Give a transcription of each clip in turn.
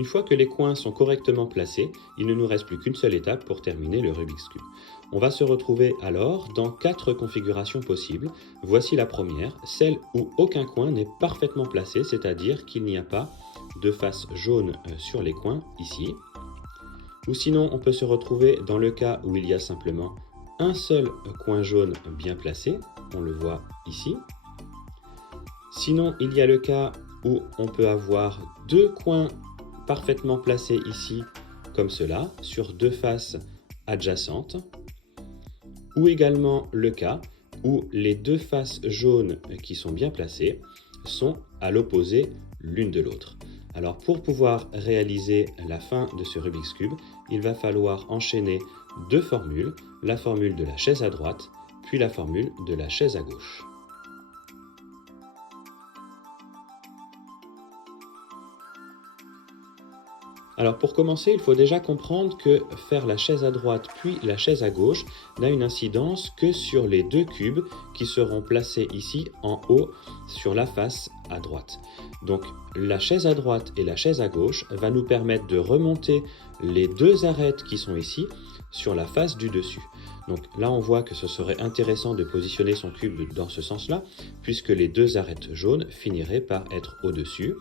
Une fois que les coins sont correctement placés, il ne nous reste plus qu'une seule étape pour terminer le Rubik's Cube. On va se retrouver alors dans 4 configurations possibles. Voici la première, celle où aucun coin n'est parfaitement placé, c'est-à-dire qu'il n'y a pas de face jaune sur les coins, ici. Ou sinon, on peut se retrouver dans le cas où il y a simplement un seul coin jaune bien placé, on le voit ici. Sinon, il y a le cas où on peut avoir 2 coins parfaitement placés ici, comme cela, sur 2 faces adjacentes. Ou également le cas où les 2 faces jaunes qui sont bien placées sont à l'opposé l'une de l'autre. Alors pour pouvoir réaliser la fin de ce Rubik's Cube, il va falloir enchaîner 2 formules, la formule de la chaise à droite, puis la formule de la chaise à gauche. Alors pour commencer, il faut déjà comprendre que faire la chaise à droite puis la chaise à gauche n'a une incidence que sur les 2 cubes qui seront placés ici en haut sur la face à droite. Donc la chaise à droite et la chaise à gauche va nous permettre de remonter les 2 arêtes qui sont ici sur la face du dessus. Donc là on voit que ce serait intéressant de positionner son cube dans ce sens-là, puisque les 2 arêtes jaunes finiraient par être au-dessus.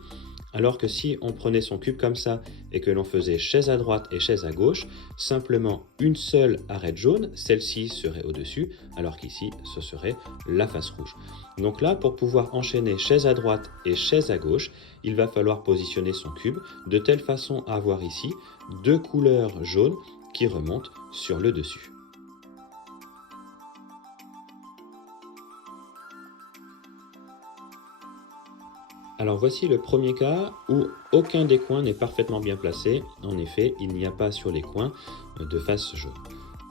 Alors que si on prenait son cube comme ça et que l'on faisait chaise à droite et chaise à gauche, simplement une seule arête jaune, celle-ci serait au-dessus, alors qu'ici ce serait la face rouge. Donc là, pour pouvoir enchaîner chaise à droite et chaise à gauche, il va falloir positionner son cube de telle façon à avoir ici 2 couleurs jaunes qui remontent sur le dessus. Alors voici le premier cas où aucun des coins n'est parfaitement bien placé. En effet, il n'y a pas sur les coins de face jaune.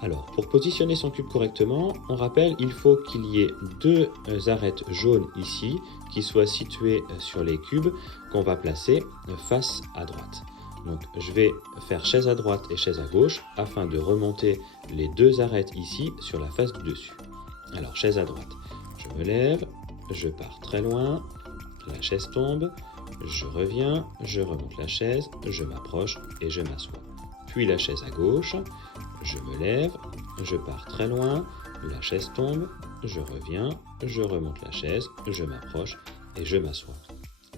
Alors, pour positionner son cube correctement, on rappelle, il faut qu'il y ait 2 arêtes jaunes ici qui soient situées sur les cubes qu'on va placer face à droite. Donc je vais faire chaise à droite et chaise à gauche afin de remonter les 2 arêtes ici sur la face du dessus. Alors chaise à droite, je me lève, je pars très loin. La chaise tombe, je reviens, je remonte la chaise, je m'approche et je m'assois. Puis la chaise à gauche, je me lève, je pars très loin, la chaise tombe, je reviens, je remonte la chaise, je m'approche et je m'assois.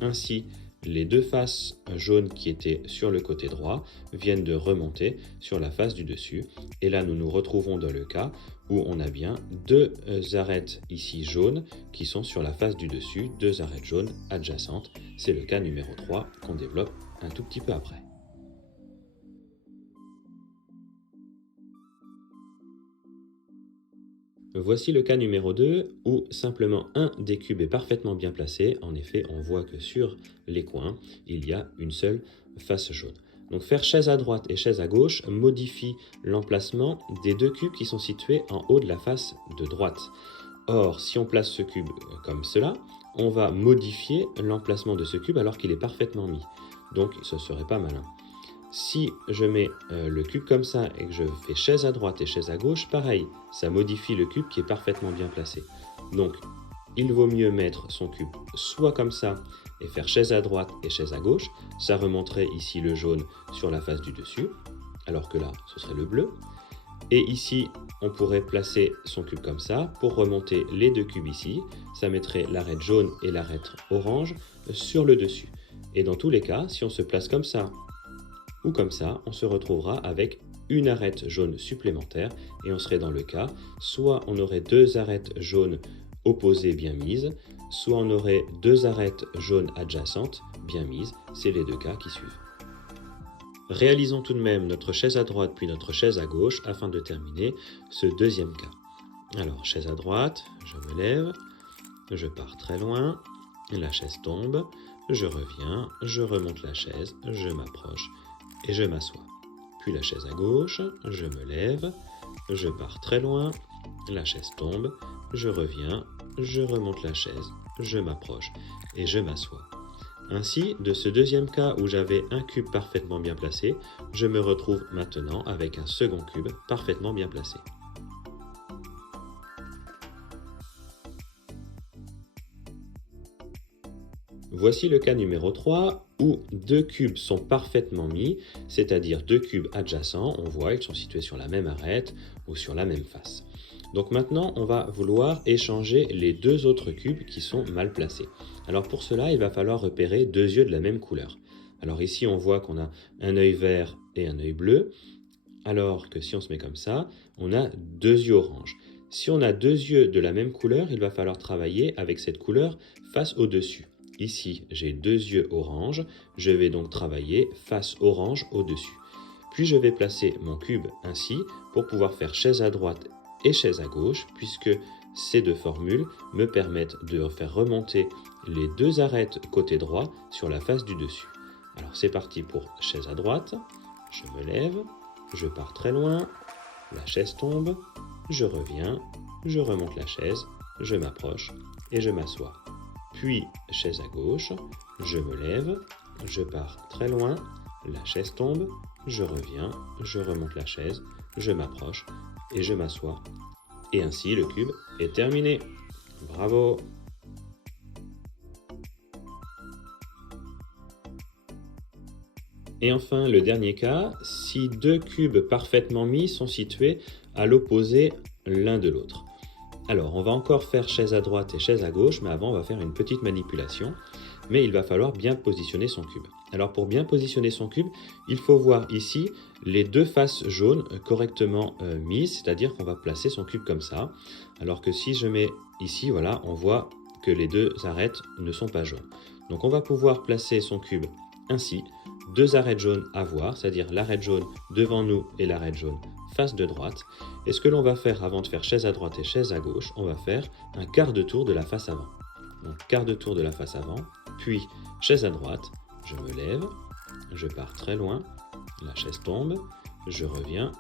Ainsi, les 2 faces jaunes qui étaient sur le côté droit viennent de remonter sur la face du dessus. Et là, nous nous retrouvons dans le cas où on a bien 2 arêtes ici jaunes qui sont sur la face du dessus, 2 arêtes jaunes adjacentes. C'est le cas numéro 3 qu'on développe un tout petit peu après. Voici le cas numéro 2 où simplement un des cubes est parfaitement bien placé. En effet, on voit que sur les coins, il y a une seule face jaune. Donc faire chaise à droite et chaise à gauche modifie l'emplacement des 2 cubes qui sont situés en haut de la face de droite. Or, si on place ce cube comme cela, on va modifier l'emplacement de ce cube alors qu'il est parfaitement mis. Donc ce serait pas malin. Si je mets le cube comme ça et que je fais chaise à droite et chaise à gauche, pareil, ça modifie le cube qui est parfaitement bien placé. Donc, il vaut mieux mettre son cube soit comme ça et faire chaise à droite et chaise à gauche. Ça remonterait ici le jaune sur la face du dessus, alors que là, ce serait le bleu. Et ici, on pourrait placer son cube comme ça pour remonter les 2 cubes ici. Ça mettrait l'arête jaune et l'arête orange sur le dessus. Et dans tous les cas, si on se place comme ça, ou comme ça, on se retrouvera avec une arête jaune supplémentaire et on serait dans le cas, soit on aurait 2 arêtes jaunes opposées bien mises, soit on aurait 2 arêtes jaunes adjacentes bien mises, c'est les 2 cas qui suivent. Réalisons tout de même notre chaise à droite puis notre chaise à gauche afin de terminer ce deuxième cas. Alors, chaise à droite, je me lève, je pars très loin, la chaise tombe, je reviens, je remonte la chaise, je m'approche et je m'assois. Puis la chaise à gauche, je me lève, je pars très loin, la chaise tombe, je reviens, je remonte la chaise, je m'approche et je m'assois. Ainsi, de ce deuxième cas où j'avais un cube parfaitement bien placé, je me retrouve maintenant avec un second cube parfaitement bien placé. Voici le cas numéro 3 où deux cubes sont parfaitement mis, c'est-à-dire deux cubes adjacents. On voit, ils sont situés sur la même arête ou sur la même face. Donc maintenant, on va vouloir échanger les deux autres cubes qui sont mal placés. Alors pour cela, il va falloir repérer deux yeux de la même couleur. Alors ici, on voit qu'on a un œil vert et un œil bleu, alors que si on se met comme ça, on a deux yeux orange. Si on a deux yeux de la même couleur, il va falloir travailler avec cette couleur face au-dessus. Ici, j'ai deux yeux orange, je vais donc travailler face orange au-dessus. Puis je vais placer mon cube ainsi pour pouvoir faire chaise à droite et chaise à gauche, puisque ces deux formules me permettent de faire remonter les deux arêtes côté droit sur la face du dessus. Alors c'est parti pour chaise à droite, je me lève, je pars très loin, la chaise tombe, je reviens, je remonte la chaise, je m'approche et je m'assois. Puis chaise à gauche, je me lève, je pars très loin, la chaise tombe, je reviens, je remonte la chaise, je m'approche et je m'assois. Et ainsi le cube est terminé. Bravo! Et enfin, le dernier cas, si deux cubes parfaitement mis sont situés à l'opposé l'un de l'autre. Alors, on va encore faire chaise à droite et chaise à gauche, mais avant, on va faire une petite manipulation. Mais il va falloir bien positionner son cube. Alors, pour bien positionner son cube, il faut voir ici les deux faces jaunes correctement mises, c'est-à-dire qu'on va placer son cube comme ça. Alors que si je mets ici, voilà, on voit que les deux arêtes ne sont pas jaunes. Donc, on va pouvoir placer son cube ainsi, deux arêtes jaunes à voir, c'est-à-dire l'arête jaune devant nous et l'arête jaune face de droite. Et ce que l'on va faire avant de faire chaise à droite et chaise à gauche, on va faire un quart de tour de la face avant. Donc quart de tour de la face avant, puis chaise à droite, je me lève, je pars très loin, la chaise tombe, je reviens,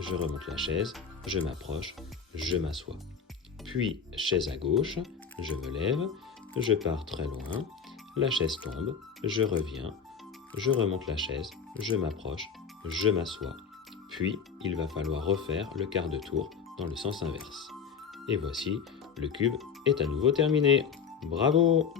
je remonte la chaise, je m'approche, je m'assois. Puis chaise à gauche, je me lève, je pars très loin, la chaise tombe, je reviens, je remonte la chaise, je m'approche, je m'assois. Puis, il va falloir refaire le quart de tour dans le sens inverse. Et voici, le cube est à nouveau terminé. Bravo!